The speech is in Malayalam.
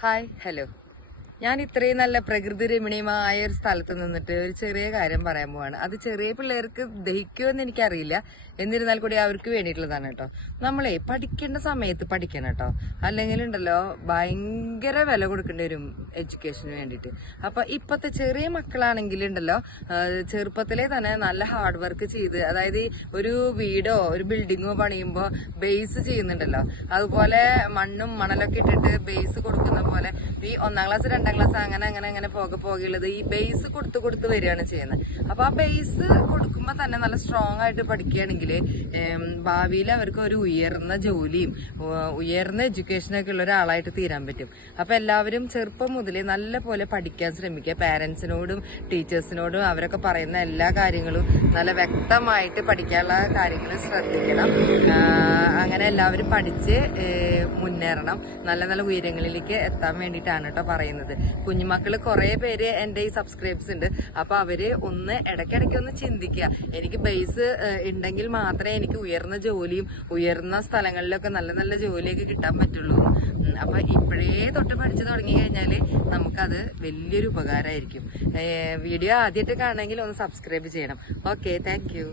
Hi hello. ഞാൻ ഇത്രയും നല്ല പ്രകൃതി രമണീയമായ ഒരു സ്ഥലത്ത് നിന്നിട്ട് ഒരു ചെറിയ കാര്യം പറയാൻ പോവാണ്. അത് ചെറിയ പിള്ളേർക്ക് ദഹിക്കുമെന്ന് എനിക്കറിയില്ല, എന്നിരുന്നാൽ കൂടി അവർക്ക് വേണ്ടിയിട്ടുള്ളതാണ് കേട്ടോ. നമ്മളെ പഠിക്കേണ്ട സമയത്ത് പഠിക്കണം കേട്ടോ, അല്ലെങ്കിൽ ഉണ്ടല്ലോ ഭയങ്കര വില കൊടുക്കേണ്ടി വരും എഡ്യൂക്കേഷന് വേണ്ടിയിട്ട്. അപ്പൊ ഇപ്പത്തെ ചെറിയ മക്കളാണെങ്കിൽ ഉണ്ടല്ലോ ചെറുപ്പത്തിലെ തന്നെ നല്ല ഹാർഡ് വർക്ക് ചെയ്ത്, അതായത് ഒരു വീടോ ഒരു ബിൽഡിങ്ങോ പണിയുമ്പോൾ ബേസ് ചെയ്യുന്നുണ്ടല്ലോ, അതുപോലെ മണ്ണും മണലൊക്കെ ഇട്ടിട്ട് ബേസ് കൊടുക്കുന്ന പോലെ ഈ 1ാം ക്ലാസ് 2ാം ക്ലാസ് അങ്ങനെ അങ്ങനെ അങ്ങനെ പോകുള്ളത് ഈ ബേസ് കൊടുത്ത് വരികയാണ് ചെയ്യുന്നത്. അപ്പൊ ആ ബേസ് കൊടുക്കുമ്പോ തന്നെ നല്ല സ്ട്രോങ് ആയിട്ട് പഠിക്കുകയാണെങ്കിൽ ഭാവിയിൽ അവർക്ക് ഒരു ഉയർന്ന ജോലിയും ഉയർന്ന എഡ്യൂക്കേഷനൊക്കെ ഉള്ള ഒരാളായിട്ട് തീരാൻ പറ്റും. അപ്പൊ എല്ലാവരും ചെറുപ്പം മുതലേ നല്ല പോലെ പഠിക്കാൻ ശ്രമിക്കുക. പാരന്റ്സിനോടും ടീച്ചേഴ്സിനോടും അവരൊക്കെ പറയുന്ന എല്ലാ കാര്യങ്ങളും നല്ല വ്യക്തമായിട്ട് പഠിക്കാനുള്ള കാര്യങ്ങൾ ശ്രദ്ധിക്കണം. അങ്ങനെ എല്ലാവരും പഠിച്ച് മുന്നേറണം, നല്ല നല്ല ഉയരങ്ങളിലേക്ക് എത്താൻ വേണ്ടിയിട്ടാണ് കേട്ടോ പറയുന്നത്. കുഞ്ഞുമക്കള് കുറെ പേര് എന്റെ ഈ സബ്സ്ക്രൈബ്സ് ഉണ്ട്. അപ്പൊ അവര് ഇടയ്ക്കിടയ്ക്ക് ഒന്ന് ചിന്തിക്കുക, എനിക്ക് ബേസ് ഉണ്ടെങ്കിൽ മാത്രമേ എനിക്ക് ഉയർന്ന ജോലിയും ഉയർന്ന സ്ഥലങ്ങളിലൊക്കെ നല്ല നല്ല ജോലിയൊക്കെ കിട്ടാൻ പറ്റുള്ളൂ. അപ്പൊ ഇപ്പോഴേ തൊട്ട് പഠിച്ചു തുടങ്ങി കഴിഞ്ഞാല് നമുക്കത് വലിയൊരു ഉപകാരമായിരിക്കും. വീഡിയോ ആദ്യമായിട്ട് കാണണമെങ്കിൽ ഒന്ന് സബ്സ്ക്രൈബ് ചെയ്യണം. Okay, thank you.